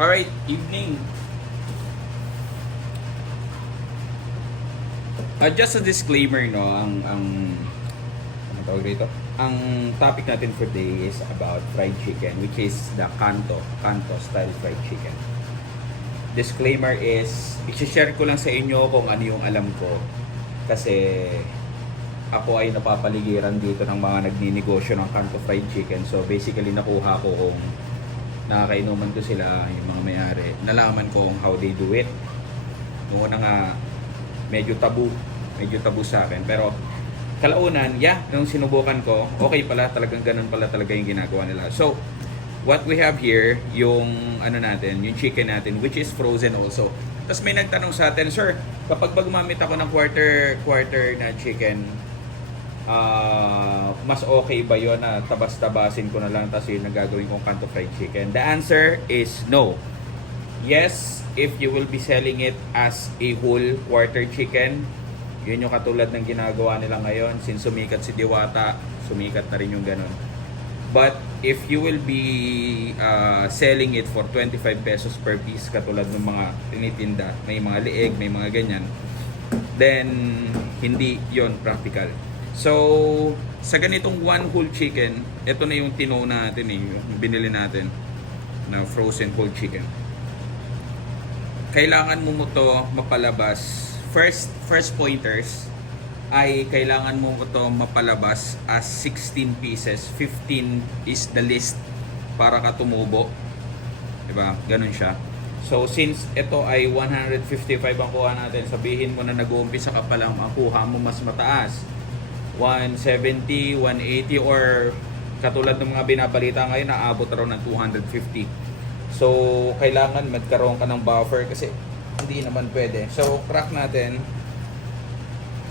Alright, evening. Just a disclaimer, no, ano tawag dito? Ang topic natin for today is about fried chicken, which is the Kanto style fried chicken. Disclaimer is, i-share ko lang sa inyo kung ano yung alam ko. Kasi ako ay napapaligiran dito ng mga nagninegosyo ng Kanto fried chicken. So basically nakuha ko kung nakakainuman ko sila, yung mga may-ari. Nalaman ko kung how they do it. Noon na nga, medyo tabu sa akin. Pero kalaunan, nung sinubukan ko, okay pala, talagang ganun pala talaga yung ginagawa nila. So, what we have here, yung ano natin, yung chicken natin, which is frozen also. Tapos may nagtanong sa atin, sir, kapag gumamit ako ng quarter na chicken, mas okay ba yun na tabas-tabasin ko na lang tapos yun ang gagawin kong Kanto fried chicken? The answer is no. Yes, if you will be selling it as a whole quarter chicken, yun yung katulad ng ginagawa nila ngayon. Since sumikat si Diwata, sumikat na rin yung ganun. But if you will be selling it for 25 pesos per piece, katulad ng mga tinitinda, may mga lieg, may mga ganyan, then hindi yon practical. So, sa ganitong one whole chicken, ito na yung tino natin yung binili natin na frozen whole chicken. Kailangan mo to mapalabas. First pointers ay kailangan mo ito mapalabas as 16 pieces. 15 is the least para ka tumubo. Diba? Ganun siya. So, since ito ay 155 ang kuha natin, sabihin mo na nag-uumpisa ka pa lang, ang kuha mo mas mataas. 170, 180, or katulad ng mga binabalita ngayon, naabot raw ng 250. So, kailangan magkaroon ka ng buffer kasi hindi naman pwede. So, crack natin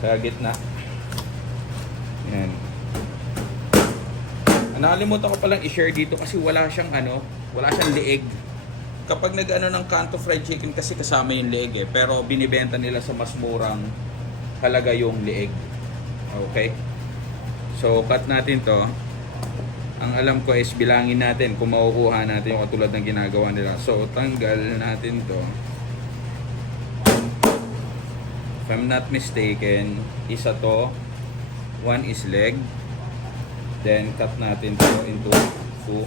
sa gitna. Yan. Nakalimutan ko palang i-share dito kasi wala siyang lieg. Kapag nag-ano ng Kanto fried chicken kasi kasama yung lieg pero binibenta nila sa mas murang halaga yung lieg. Okay? So, cut natin to. Ang alam ko is bilangin natin kung makukuha natin yung katulad ng ginagawa nila. So, tanggal natin to. If I'm not mistaken, isa to, one is leg. Then, cut natin to into 2.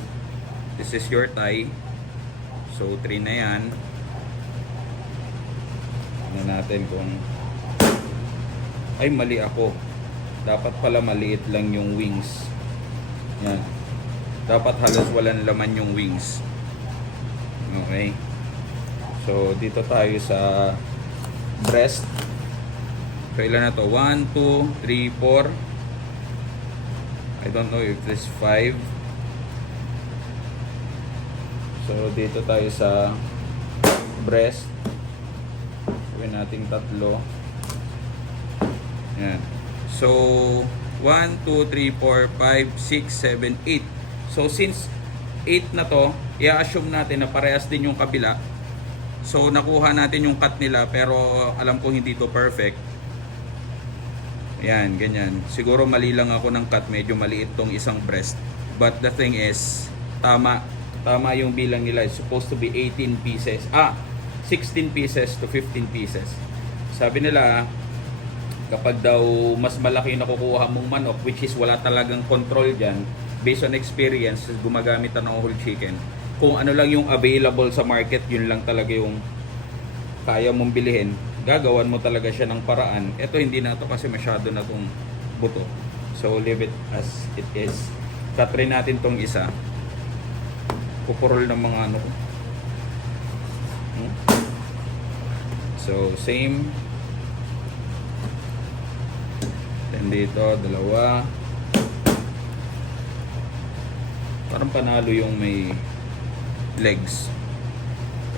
This is your thigh. So, 3 na yan. Ano natin kung ay mali ako. Dapat pala maliit lang yung wings. Yan. Dapat halos walang laman yung wings. Okay. So, dito tayo sa breast. So, ilan na to? 1, 2, 3, 4. I don't know if this 5. So, dito tayo sa breast. Gawin natin 3. Yan. So, 1, 2, 3, 4, 5, 6, 7, 8. So, since 8 na to, i-assume natin na parehas din yung kabila. So, nakuha natin yung cut nila pero alam ko hindi to perfect. Yan, ganyan. Siguro mali lang ako ng cut. Medyo maliit tong isang breast. But the thing is, tama yung bilang nila. It's supposed to be 18 pieces. 16 pieces to 15 pieces. Sabi nila, kapag daw mas malaki na kukuha mong manok, which is wala talagang control dyan, based on experience, gumagamit ng whole chicken. Kung ano lang yung available sa market, yun lang talaga yung kaya mong bilihin. Gagawan mo talaga siya ng paraan. Ito hindi na to kasi masyado na tong buto. So leave it as it is. Cut rin natin tong isa. Pupurol ng mga ano. So same. Then dito, 2. Parang panalo yung may legs.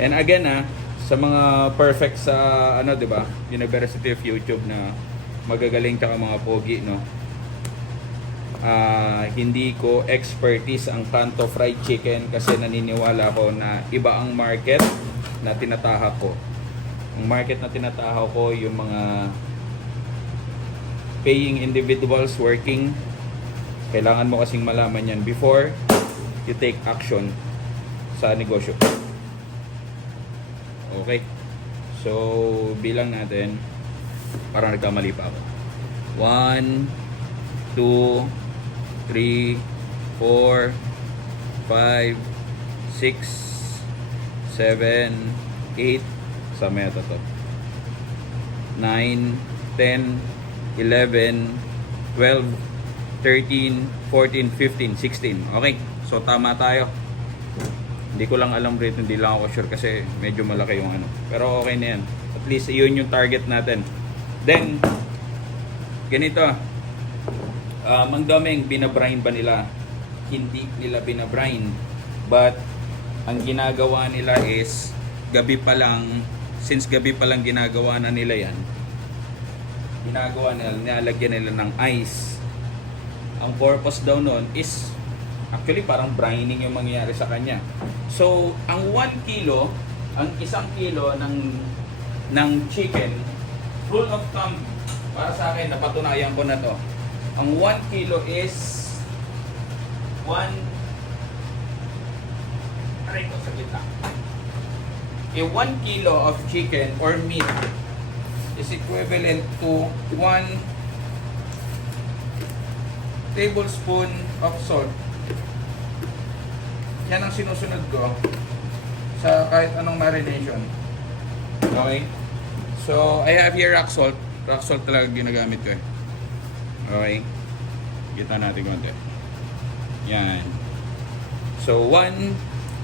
And again sa mga perfect sa di ba? University of YouTube na magagaling tsaka mga pogi, no. Hindi ko expertise ang Kanto fried chicken kasi naniniwala ko na iba ang market na tinatahak ko. Ang market na tinatahak ko yung mga paying individuals working. Kailangan mo kasing malaman yan before you take action sa negosyo. Okay. So, bilang natin. Parang nagkamali pa ako. 1, 2, 3, 4, 5, 6, 7, 8. Sa meta to. 9, 10, 11, 12, 13, 14, 15, 16. Okay. So, tama tayo. Hindi ko lang alam rito, hindi lang ako sure kasi medyo malaki yung ano. Pero okay na yan. At least yun yung target natin. Then, ganito. Mang Domeng, binabrine ba nila? Hindi nila binabrine. But, ang ginagawa nila is, gabi pa lang, since gabi pa lang ginagawa na nila yan, ginagawa nila, nilalagyan nila ng ice. Ang purpose daw nun is, actually parang brining yung mangyayari sa kanya. So, ang 1 kilo, ang 1 kilo ng chicken, rule of thumb, para sa akin, napatunayan ko na to. Ang 1 kilo is 1 aray ko, saglit lang. A 1 kilo of chicken or meat is equivalent to 1 tablespoon of salt. Yan ang sinusunod ko sa kahit anong marination. Okay? So, I have here rock salt. Rock salt talaga ginagamit ko eh. Okay? Kita natin konti. Yan. So, 1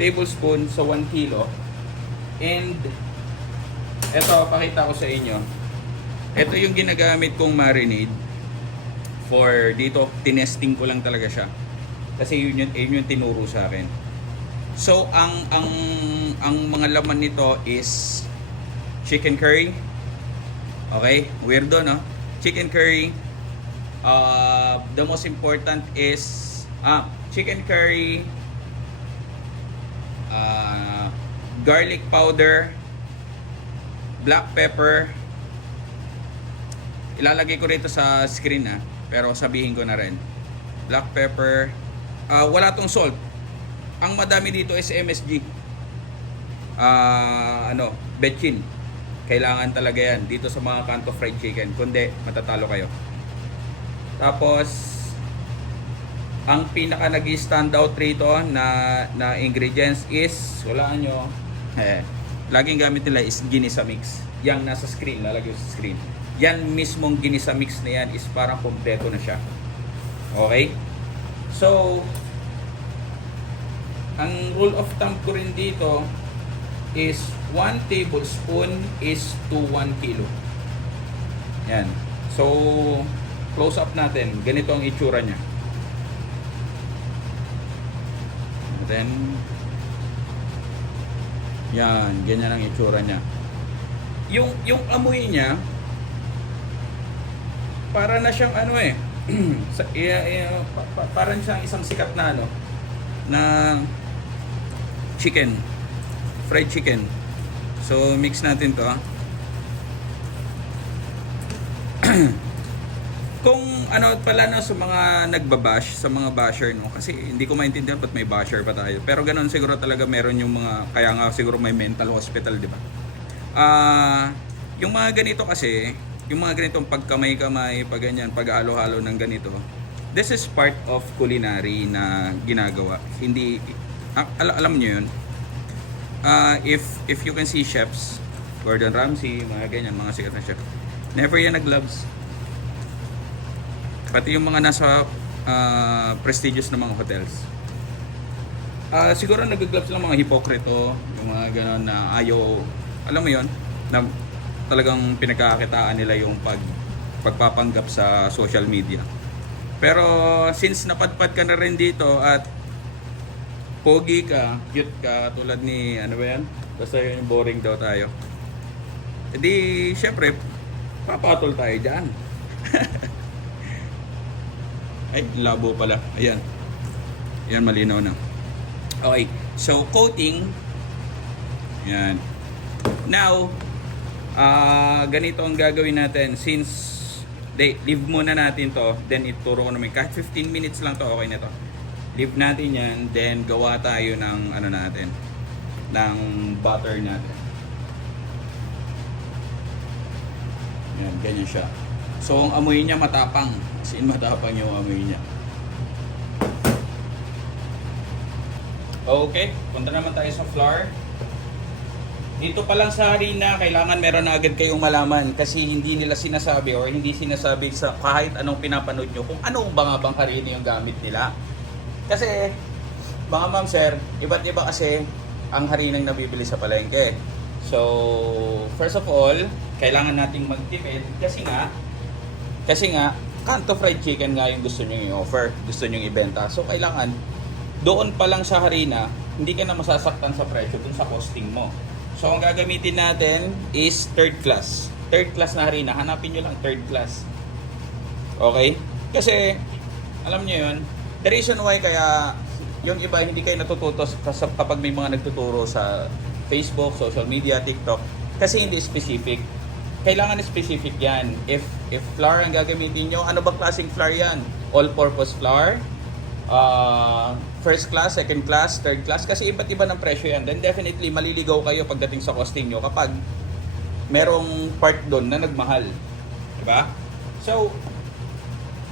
tablespoon sa 1 kilo. And, eto, pakita ko sa inyo. Ito yung ginagamit kong marinade. For dito, tinesting ko lang talaga siya. Kasi yun yung tinuro sa akin. So, ang mga laman nito is chicken curry. Okay? Weirdo, no? Chicken curry. The most important is chicken curry, garlic powder, black pepper. Ilalagay ko rito sa screen pero sabihin ko na rin. Black pepper. Wala tong salt. Ang madami dito is MSG. Betchin. Kailangan talaga yan dito sa mga Kanto fried chicken. Kundi matatalo kayo. Tapos ang pinaka nag-stand out rito na ingredients is, walaan nyo, laging gamit nila is ginisa mix. Yang nasa screen, lalagay sa screen. Yan mismong ginisa mix na yan is parang kompleto na siya. Okay? So, ang rule of thumb ko rin dito is 1 tablespoon is to 1 kilo. Yan. So, close up natin. Ganito ang itsura niya. Then, yan. Ganyan ang itsura niya. Yung amoy niya, para na siyang parang siyang isang sikat na na chicken, fried chicken. So mix natin to. Kung pala sa mga nagbabash, sa mga basher kasi hindi ko maintindihan ba't may basher pa tayo. Pero ganoon siguro talaga meron yung mga, kaya nga siguro may mental hospital, di ba? Yung mga ganito kasi, yung mga ganitong pagkamay-kamay, pag ganyan, pag-halo-halo ng ganito, this is part of culinary na ginagawa. Hindi, alam nyo yun, if you can see chefs, Gordon Ramsay, mga ganyan, mga sikat na chef, never yan nag-gloves. Pati yung mga nasa prestigious na mga hotels. Siguro nag-gloves lang mga hipokrito, yung mga ganon na ayaw, alam mo yun, na talagang pinagkakakitaan nila yung pagpapanggap sa social media. Pero since napadpad ka na rin dito at pogi ka, cute ka, tulad ni basta yun, boring daw tayo. Edi syempre papatol tayo dyan. Ay, labo pala. Ayan. Ayan, malinaw na. Okay. So, coating. Ayan. Now, ganito ang gagawin natin. Since, leave muna natin to. Then, ituro ko naman. Kahit 15 minutes lang to, okay na to. Leave natin yan. Then, gawa tayo ng, natin. Ng butter natin. Yan, ganyan siya. So, ang amoy niya matapang. As in, matapang yung amoy niya. Okay, punta naman tayo sa flour. Dito pa lang sa harina, kailangan meron na agad kayong malaman kasi hindi nila sinasabi or hindi sinasabi sa kahit anong pinapanood nyo kung ano ba nga bang harina yung gamit nila. Kasi, mga ma'am sir, iba't iba kasi ang harinang nabibili sa palengke. So, first of all, kailangan nating magtipid kasi nga, Kanto Fried Chicken nga yung gusto nyo i-offer, gusto nyo ibenta. So, kailangan, doon pa lang sa harina, hindi ka na masasaktan sa presyo dun sa costing mo. So, ang gagamitin natin is third class. Third class na harina. Hanapin nyo lang third class. Okay? Kasi, alam nyo yun, the reason why kaya yung iba hindi kayo natututo kapag may mga nagtuturo sa Facebook, social media, TikTok, kasi hindi specific. Kailangan specific yan. If flour ang gagamitin nyo, ano ba klaseng flour yan? All-purpose flour? First class, second class, third class, kasi iba't iba ng presyo yan. Then definitely maliligaw kayo pagdating sa costing nyo kapag merong part doon na nagmahal, diba? So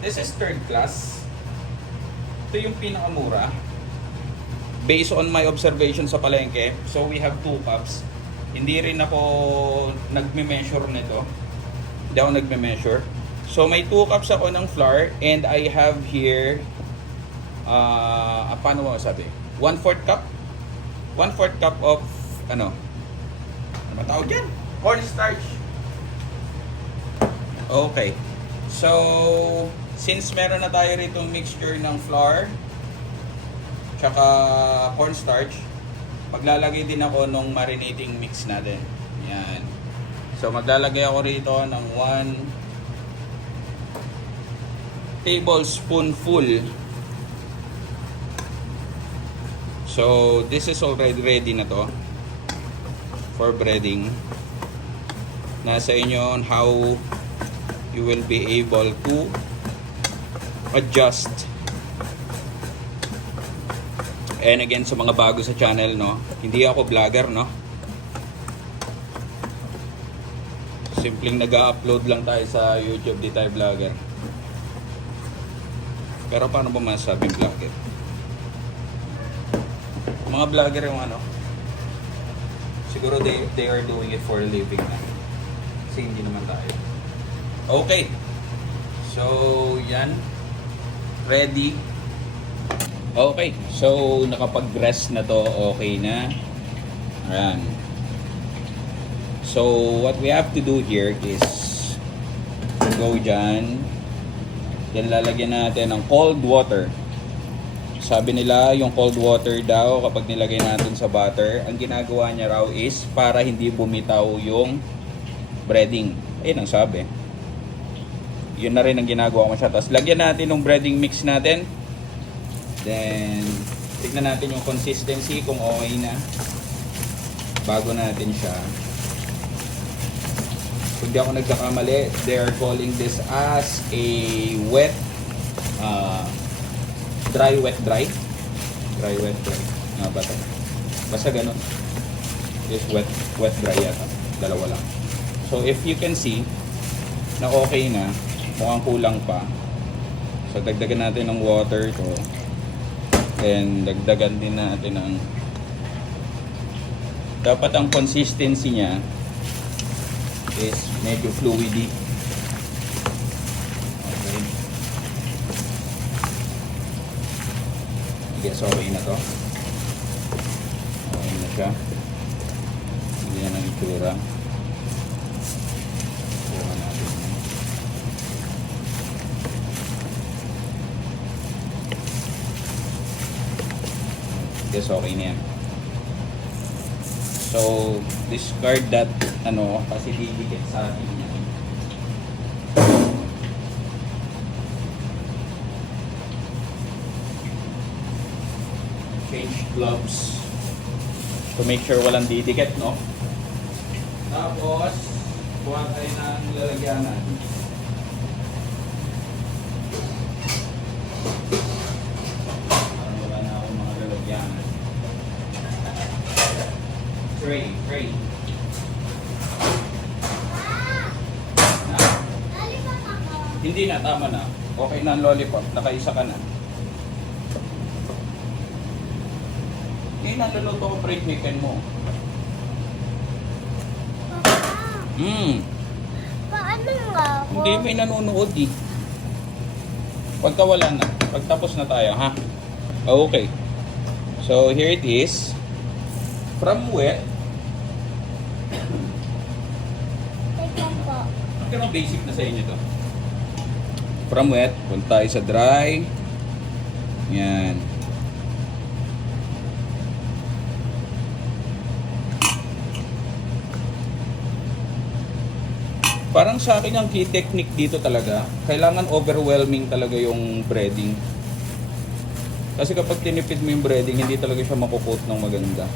this is third class. Ito yung pinakamura based on my observation sa palengke. So we have 2 cups. Hindi rin ako nagme-measure nito. Hindi ako nagme-measure. So may 2 cups ako ng flour and I have here paano mo sabi? 1/4 cup? 1/4 cup of ano ba tawag yan? Cornstarch. Okay. So, since meron na tayo rito mixture ng flour tsaka cornstarch, maglalagay din ako nung marinating mix natin. Yan. So, maglalagay ako rito ng 1 tablespoonful. So, this is already ready na to for breading. Nasa inyo on how you will be able to adjust. And again, sa mga bago sa channel, no, hindi ako vlogger, no. Simpleng nag-upload lang tayo sa YouTube, di tayo vlogger. Pero paano ba masasabing vlogger? Mga vlogger yung ano, siguro they are doing it for a living na. Kasi hindi naman tayo. Okay. So, yan. Ready. Okay. So, nakapag-rest na to. Okay na. Ayan. So, what we have to do here is go dyan. Yan, lalagyan natin ng cold water. Sabi nila, yung cold water daw, kapag nilagay natin sa butter, ang ginagawa niya raw is para hindi bumitaw yung breading. Ayun ang sabi. Yun na rin ang ginagawa ko siya. Tapos lagyan natin yung breading mix natin. Then, tignan natin yung consistency kung okay na. Bago natin siya. Kung di ako nagkakamali, they are calling this as a wet dry. Dry, wet, dry. Nga ba ito? Basta ganun. Is wet, dry yata. Dalawa lang. So, if you can see, na okay na, mukhang kulang pa. So, dagdagan natin ng water to. And, dagdagan din natin ng dapat ang consistency niya is medyo fluidy. Yes, okay na to. Okay na siya. Hindi na ng itsura. Kuha natin. Yes, okay na yan. So, discard that kasi didikit sa atin niya. Change gloves to make sure walang didikit, no? Tapos, kuha tayo ng lalagyanan. Wala na akong mga lalagyanan. Tray. Hindi na, tama na. Okay na ang lollipop. Nakaisa ka na. Ngayon naluluto ko fried chicken mo. Paano nga ako? Hindi, may nanonood eh. Pagka wala na, pagtapos na tayo, ha? Okay. So, here it is. From wet. Teka po. Ang basic na sa inyo to. From wet, punta tayo sa dry. Yan. Parang sa akin ang key technique dito talaga, kailangan overwhelming talaga yung breading. Kasi kapag tinipid mo yung breading, hindi talaga siya makukot ng maganda.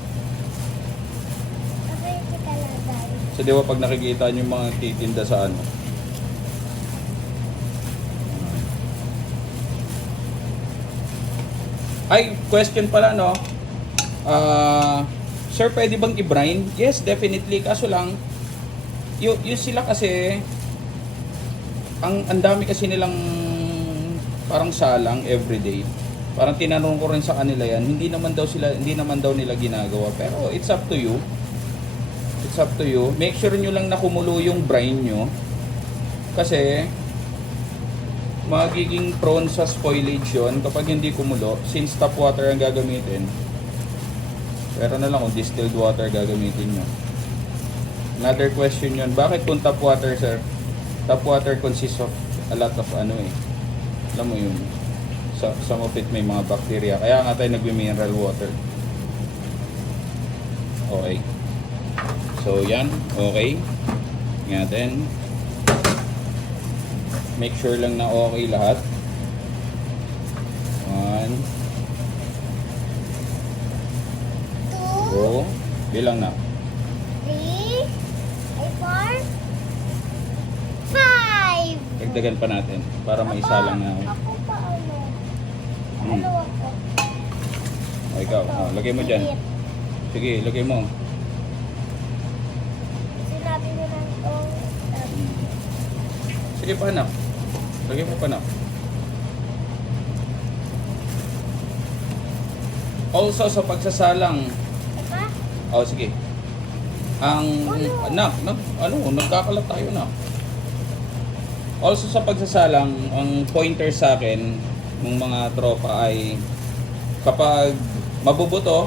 Okay, teka lang guys. So di ba pag nakikita nyo yung mga titinda sa ano, ay, question pala no. Sir, pwede bang i-brine? Yes, definitely. Kaso lang, yung sila kasi, ang dami kasi nilang parang salang everyday. Parang tinanong ko rin sa kanila yan, hindi naman daw nila ginagawa. Pero it's up to you. It's up to you. Make sure nyo lang na kumulo yung brine nyo. Kasi, magiging prone sa spoilage yun kapag hindi kumulo, since tap water ang gagamitin. Pero na lang kung distilled water gagamitin nyo. Another question yun, bakit kung tap water, sir? Tap water consists of a lot of ano eh, alam mo yun, some of it may mga bacteria, kaya nga tayo nagmi-mineral water. Okay, so yan, okay. Ngayon, make sure lang na okay lahat. 1 2, 2 bilang na. 3, 4, 5. Dagdagan pa natin para maisalang na ako. Ako pa ano? Hmm. Ano ako? O ikaw, lagay mo dyan. Sige, lagay mo. Sinabi mo lang itong Sige pa anak. Lagay mo pa anak. Also sa pagsasalang. Teka? Oh sige. Ang nagkakalat tayo na. Also sa pagsasalang, ang pointer sa akin ng mga tropa ay kapag mabubuto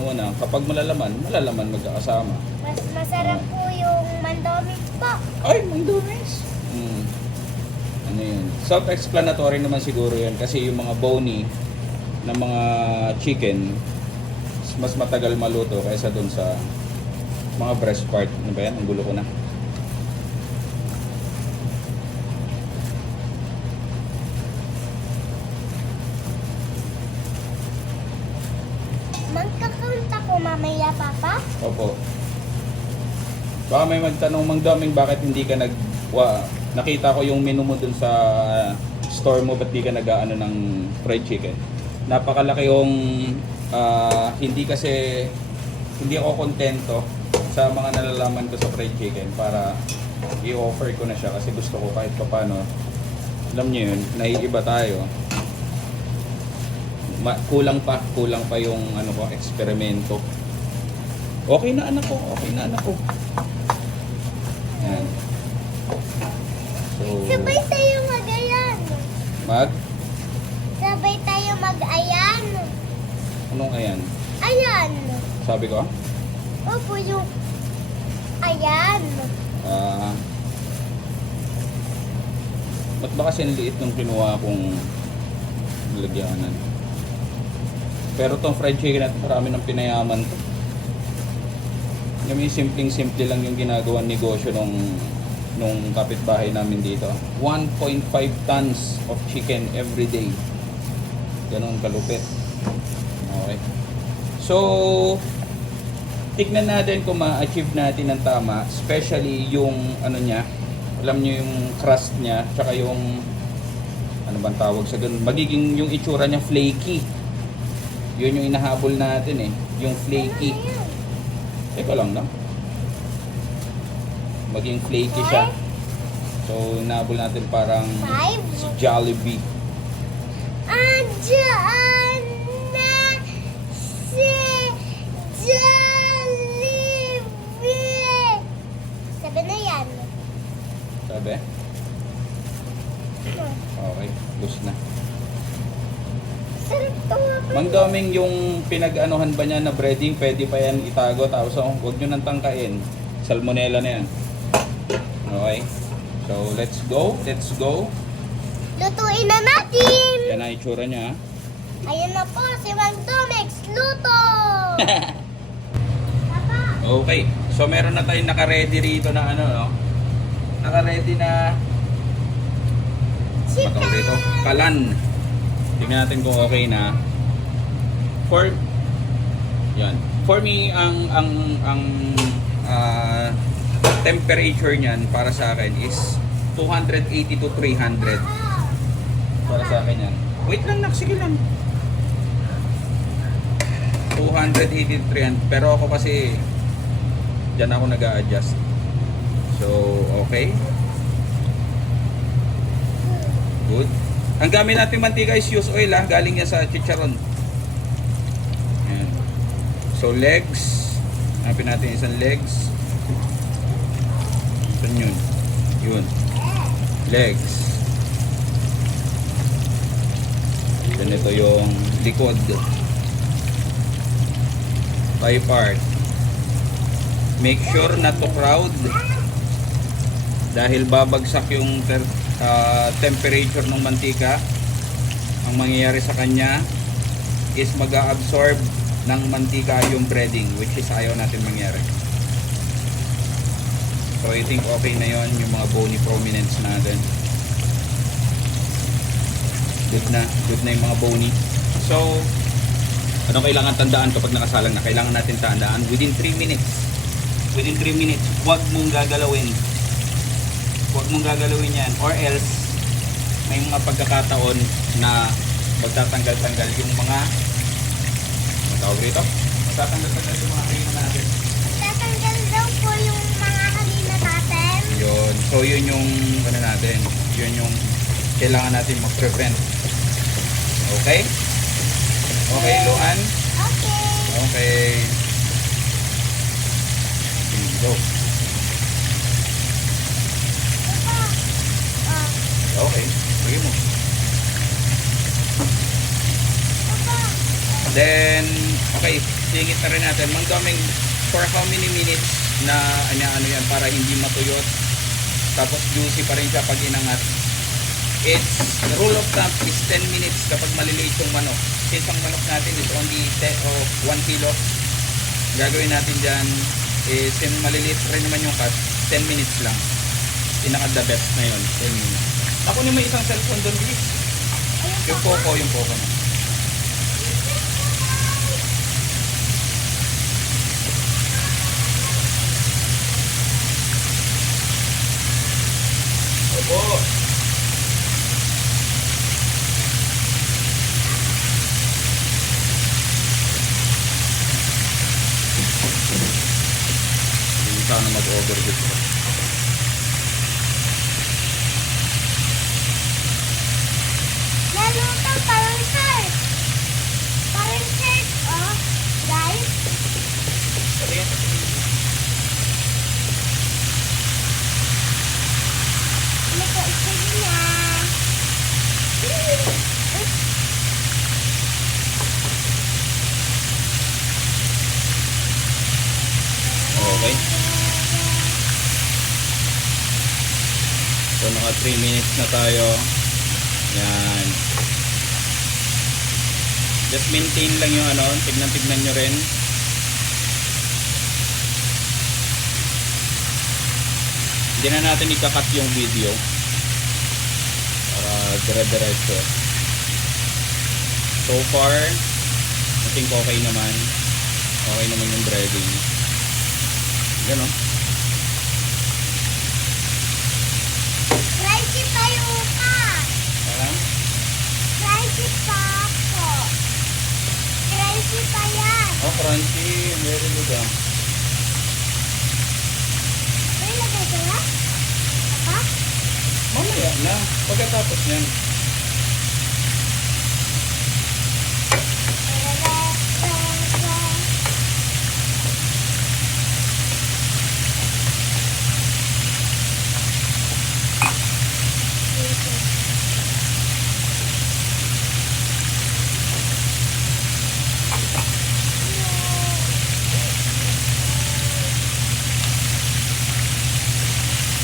mo na. Kapag malalaman magkakasama. Mas masarap po yung mandomik po. Ay, mandomis! Ano yun? Self-explanatory naman siguro yun kasi yung mga bony na mga chicken mas matagal maluto kaysa dun sa mga breast part. Ano ba yan? Ang gulo ko na. Magkakount ako mamaya, Papa? Opo. Baka may magtanong, Mang Doming, bakit hindi ka nakita ko yung menu mo dun sa store mo, ba't di ka nag-aano ng fried chicken? Napakalaki yung hindi ako kontento sa mga nalalaman ko sa fried chicken para i-offer ko na siya kasi gusto ko kahit paano, alam niyo yun, naiiba tayo. Kulang pa yung ano ko, eksperimento. Okay na anak ko. Yan. So, Sabay tayo mag-ayan. Sabay tayo mag-ayan. Anong ayan? Ayan. Sabi ko? Opo, yung ayan. Ba't ba kasi ang liit nung kinuha kong lagyanan? Pero tong fried chicken natin, marami ng pinayaman to. Yung simpleng-simple lang yung ginagawa negosyo nung kapitbahay namin dito. 1.5 tons of chicken every day. Ganun kalupit. Okay. So, tignan natin kung ma-achieve natin ng tama, especially yung ano niya, alam niyo yung crust niya, tsaka yung ano bang tawag sa ganun, magiging yung itsura niya flaky. Yun yung inahabol natin eh, yung flaky. Teka lang na. Maging flaky siya. So, nabol natin parang 5. si Jollibee. Andiyan na si Jollibee. Sabi na yan. Sabi? Okay, gusto na. Sarap to. Mang Doming, yung pinag-anuhan ba niya na breading, pwede pa yan itago. Tapos huwag nyo nang tangkain. Salmonella na yan. Okay. So, let's go. Let's go. Lutuin na natin. Yan ang itsura niya. Ayan na po si Mang Domex. Luto. Papa. Okay. So, meron na tayong naka-ready rito na ano, no? Naka-ready na matawag rito, kalan. Tingnan natin kung okay na. For me ang temperature niyan para sa akin is 280 to 300. Para sa akin yan. Wait lang, nak, sige lang. 280 to 300. Pero ako kasi diyan ako nag-a-adjust. So, okay. Good. Ang gamit natin mantika is used oil, ha. Galing yan sa chicharon. Ayan. So, legs. Hanapin natin isang legs. Saan yun? Yun. Legs. Ganito yung likod. 5 part. Make sure not to crowd. Dahil babagsak yung temperature ng mantika. Ang mangyayari sa kanya is mag-absorb ng mantika yung breading, which is ayaw natin mangyari. So I think okay na yon yung mga bony prominence natin. Good na yung mga bony. So ano kailangan tandaan kapag nakasalang na? Kailangan natin tandaan within 3 minutes. Within 3 minutes, huwag mong gagalawin. Huwag mong gagalawin yan, or else may mga pagkakataon na magtatanggal-tanggal yung mga tawag rito? Magtatanggal-tanggal yung mga harina natin. Tatanggal daw po yung mga harina natin. Yun. So yun yung ano natin. Yun yung kailangan natin mag-prevent. Okay? Okay, Luan? Okay. Okay. Go. Okay. Sige mo. Then, okay, singit na rin natin. Mang Doming, for how many minutes na ano yan para hindi matuyot. Tapos juicy pa rin siya pag inangat. It's, the rule of thumb is 10 minutes kapag maliliit yung manok. Since ang manok natin is only 10 o 1 kilo, gagawin natin dyan is maliliit rin naman yung cut, 10 minutes lang. Pinaka the best na yun, 10 minutes. Ako ni may isang cellphone doon, please. Yung Poco na. Opo. Hindi sana mag-overcook ko. Naluto parang shirt. Parang shirt, oh. Guys. Luto ito na. Okay. So naka 3 minutes na tayo. Yan. Just maintain lang yung ano, tignan-tignan nyo rin. Hindi na natin ikakat yung video para dire-diretso. So far, I think okay naman. Okay naman yung breading. Yan o. Crunchy tayo pa. Ayan. Crunchy pa po. Crunchy pa yan. Oh, crunchy. Very good ah. May lagay ka na? Papa? Mamaya na. Pagkatapos niyan.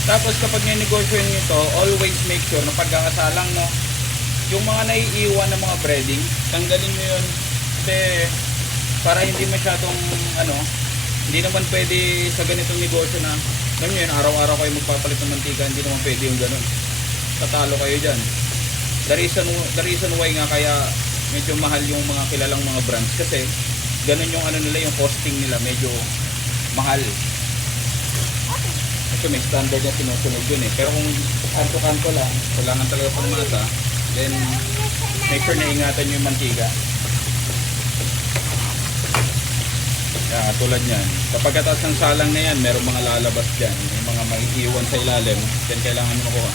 Tapos kapag ninegosyo nyo ito, always make sure na pagkakasalang, no, yung mga naiiwan ng mga breading, tanggalin nyo yun. Kasi para hindi masyadong, hindi naman pwede sa ganitong negosyo na, alam nyo yun, araw-araw kayo magpapalit ng mantika, hindi naman pwede yung ganun. Tatalo kayo dyan. The reason why nga kaya medyo mahal yung mga kilalang mga brands, kasi ganun yung nila, yung costing nila, medyo mahal. Kasi may standard na sinusunod yun eh. Pero kung kanto-kanto lang, kailangan talaga pang masa, then make sure na ingatan nyo yung mantika. Tulad yan. Kapag kataas ng salang na yan, merong mga lalabas dyan. May mga maiiwan sa ilalim, then kailangan nyo makuha.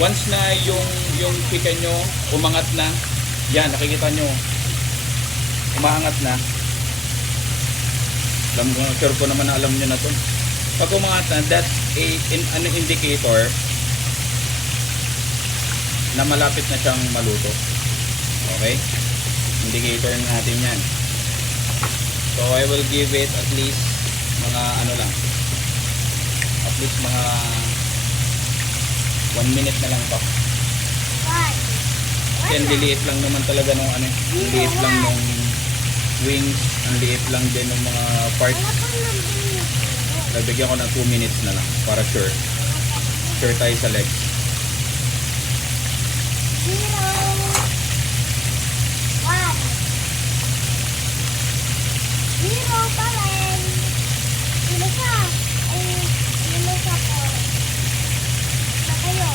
Once na yung chicken nyo umangat na, yan, nakikita nyo, umaangat na. Sure ko naman na alam nyo na to. Pag umangat na, that's an indicator na malapit na siyang maluto. Okay? Indicator natin yan. So I will give it at least mga at least mga 1 minute na lang to. Then liliit lang naman talaga nung liliit lang nung wings, ang liit lang din ng mga parts. Nabigyan ko ng 2 minutes na lang para sure tayo sa legs. 0, 1. 0 pa rin. Sino siya? Sino siya po? Sa kayo?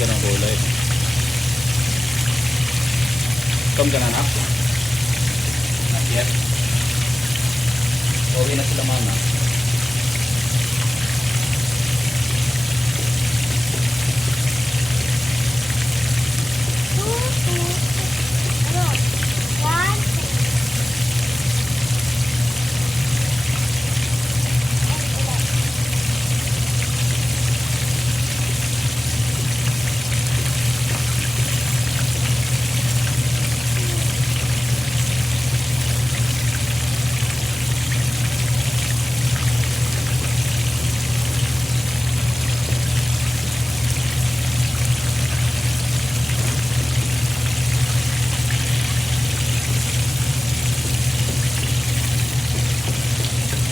Ganang kulay. Come ka na, anak? Not yet. Okay na sila, mama.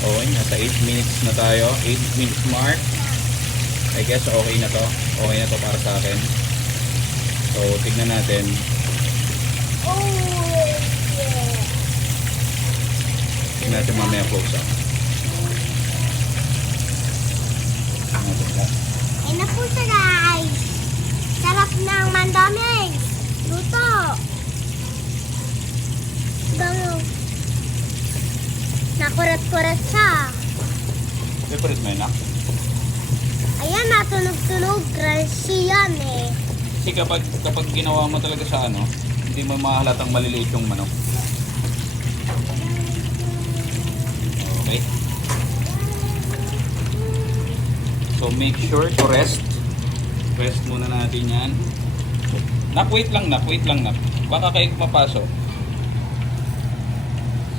Okay, nasa 8 minutes na tayo. 8 minutes mark. I guess okay na to. Okay na to para sa akin. So, tignan natin. Tignan natin mamaya close up. Ay na po siya, guys. Sarap ng mandamig. Luto. Bango. Nakurat-kurat siya. Favorite mo yun, ah? Ayan, natunog-tunog. Crunchy yan eh. Kasi kapag ginawa mo talaga sa hindi mo mahalatang maliliit yung manok. Okay. So make sure to rest. Rest muna natin yan. Wait lang, nak. Baka kayo mapasok.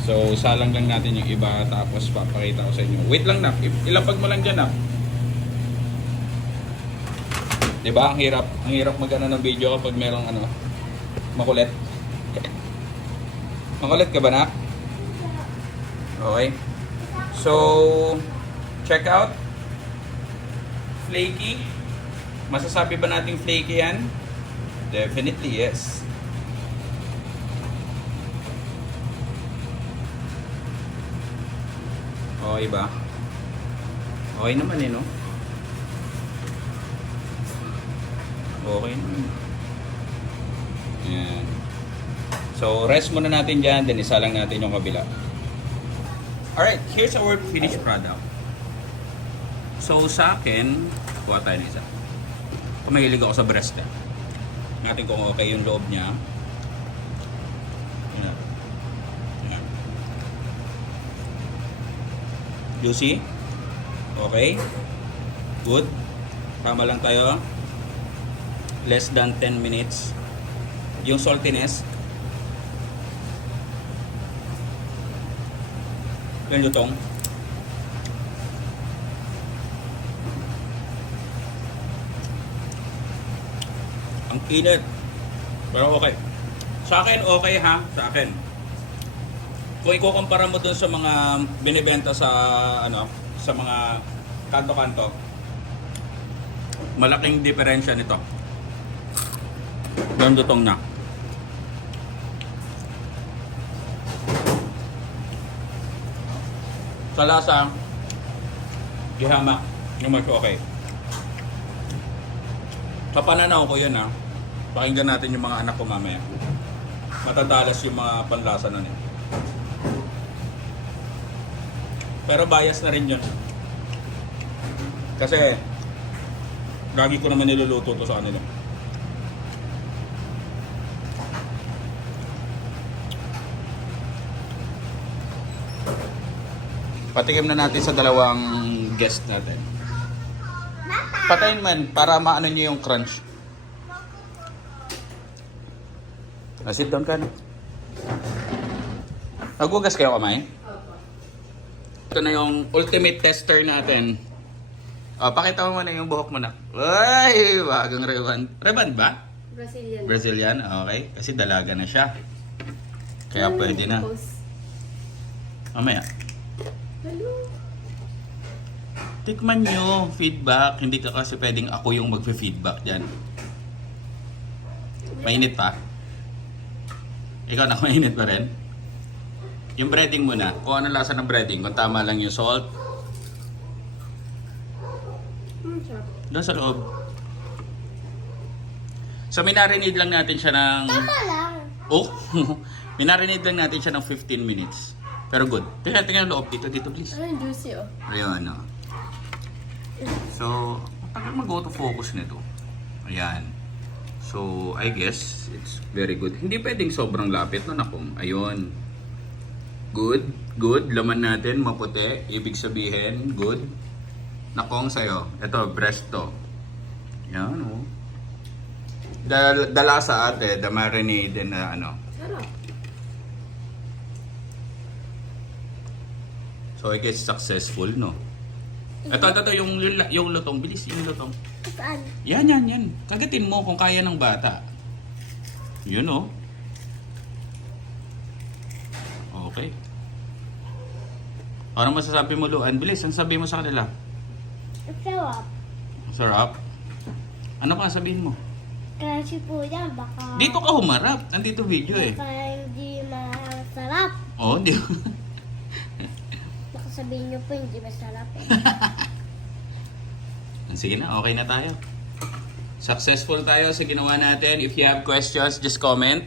So salang lang natin yung iba, tapos papakita ko sa inyo. Wait lang, nak. Ilapag mo lang dyan, nak. Diba? Ang hirap ng video kapag merong Makulit. Makulit ka ba, nak? Okay. So, check out. Flaky. Masasabi ba nating flaky yan? Definitely yes. Okay ba? Okay naman no? Okay naman. Yan. So, rest muna natin dyan, then isa lang natin yung kabila. Alright, here's our finished product. So, sa akin, kuha tayo ng isa. Kung mahilig ako sa breast natin kung okay yung loob niya. Yan. Yan. Juicy? Okay? Good? Tama lang tayo. Less than 10 minutes. Yung saltiness, yung lutong, ang init, pero okay. Sa akin, okay ha, sa akin. Kung ikukumpara mo dun sa mga binibenta sa sa mga kanto-kanto, malaking diferensya nito. Yung lutong na. Sa lasa, gihamak, yung mas okay. Sa pananaw ko yun ha. Pakinggan natin yung mga anak ko mamaya. Matatalas yung mga panlasa nun eh. Pero bias na rin yun. Kasi, lagi ko naman niluluto to sa kanila. Patikim na natin sa dalawang guest natin. Patayin man, para maano nyo yung crunch. Sit down ka na. Nagugas kayo kamay? Ito na yung ultimate tester natin. Pakita mo muna yung buhok mo na. Ay, bagang Reban. Reban ba? Brazilian. Brazilian, okay. Kasi dalaga na siya. Kaya pwede na. Mamaya. Hello. Tikman nyo, feedback. Hindi ka kasi pwedeng ako yung magfe-feedback dyan. Mainit pa? Ikaw na, mainit pa rin? Yung breading muna. Kung ano lasa ng breading. Kung tama lang yung salt. Sarap. Doon sa loob. So, minarinade lang natin siya ng... Tama lang. Oh! Minarinade lang natin siya ng 15 minutes. Pero good. Tingnan yung loob. Dito, please. Ay, juicy oh. Ayan, So, matagal mag-go to focus nito. Ayan. So, I guess, it's very good. Hindi pwedeng sobrang lapit no, nakong. Ayun. Good. Good. Laman natin, maputi. Ibig sabihin, good. Nakong sa'yo. Ito, breast to. Ayan, oh. Dala sa ate, the marinade na Sarap. So, I guess successful, no? Ito, yung lutong. Bilis, yung lutong. Saan? Yan. Kagatin mo kung kaya ng bata. Yun, oh. Okay. Ano masasabi mo, Luan? Bilis, ang sabi mo sa kanila? Sarap. Sarap. Ano pa sabihin mo? Kasi po yan, baka... Dito ka humarap. Nandito video eh. Baka hindi masarap. Oo, di Baka sabihin nyo po hindi masarap eh. Sige na, okay na tayo. Successful tayo sa ginawa natin. If you have questions, just comment.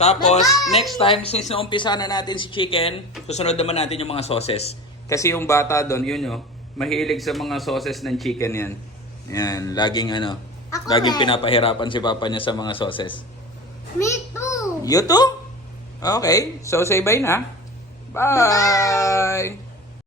Tapos, next time, since naumpisa na natin si chicken, susunod naman natin yung mga sauces. Kasi yung bata doon, yun yun, mahilig sa mga sauces ng chicken yan. Yan, laging laging pinapahirapan si papa niya sa mga sauces. Me too! You too? Okay, so say bye na. Bye!